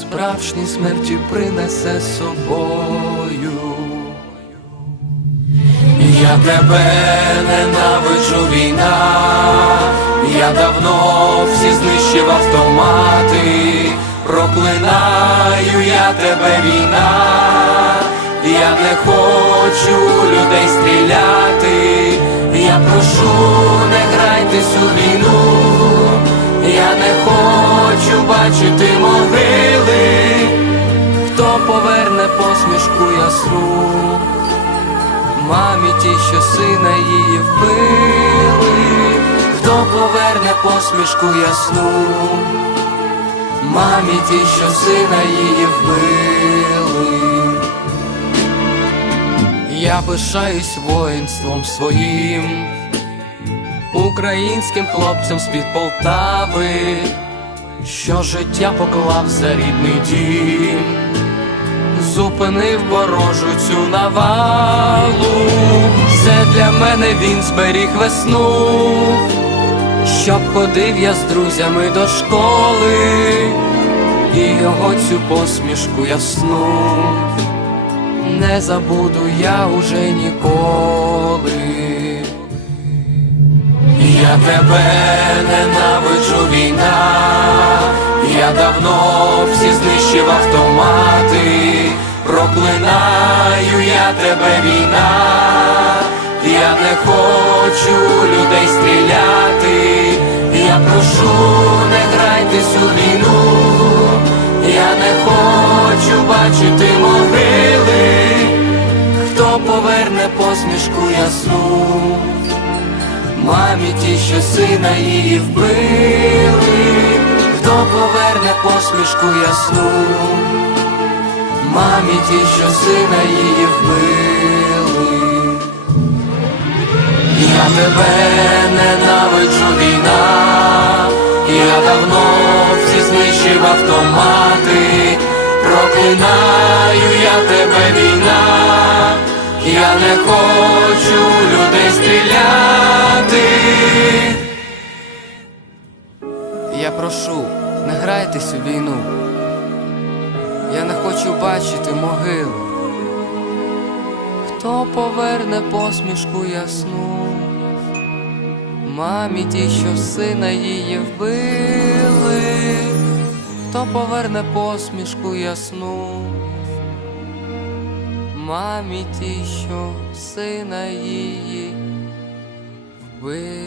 справжні смерті принесе собою. Я тебе ненавиджу війна, я давно всі знищив автомати, проклинаю я тебе війна, я не хочу людей стріляти, я прошу, не грайтесь у війну, я не хочу бачити могили, хто поверне посмішку ясну. Мамі ті, що сина її вбили, хто поверне посмішку ясну, мамі ті, що сина її вбили. Я пишаюсь воїнством своїм, українським хлопцям з-під Полтави, що життя поклав за рідний дім зупинив ворожу цю навалу. Це для мене він зберіг весну, щоб ходив я з друзями до школи, і його цю посмішку ясну не забуду я уже ніколи. Я тебе ненавиджу війна, я давно всі знищив автомати, проклинаю я тебе війна, я не хочу людей стріляти, я прошу, не грайтесь у війну, я не хочу бачити могили, хто поверне посмішку ясну. Мамі ті, що сина її вбили, хто поверне посмішку ясну, мамі ті, що сина її вбили. Я тебе ненавиджу війна, я давно всі знищив автомати, проклинаю я тебе війна, я не хочу людей стріляти. Прошу, не грайтесь у війну. Я не хочу бачити могили. Хто поверне посмішку ясну? Мамі ті, що сина її вбили, хто поверне посмішку ясну? Мамі ті, що сина її вбили.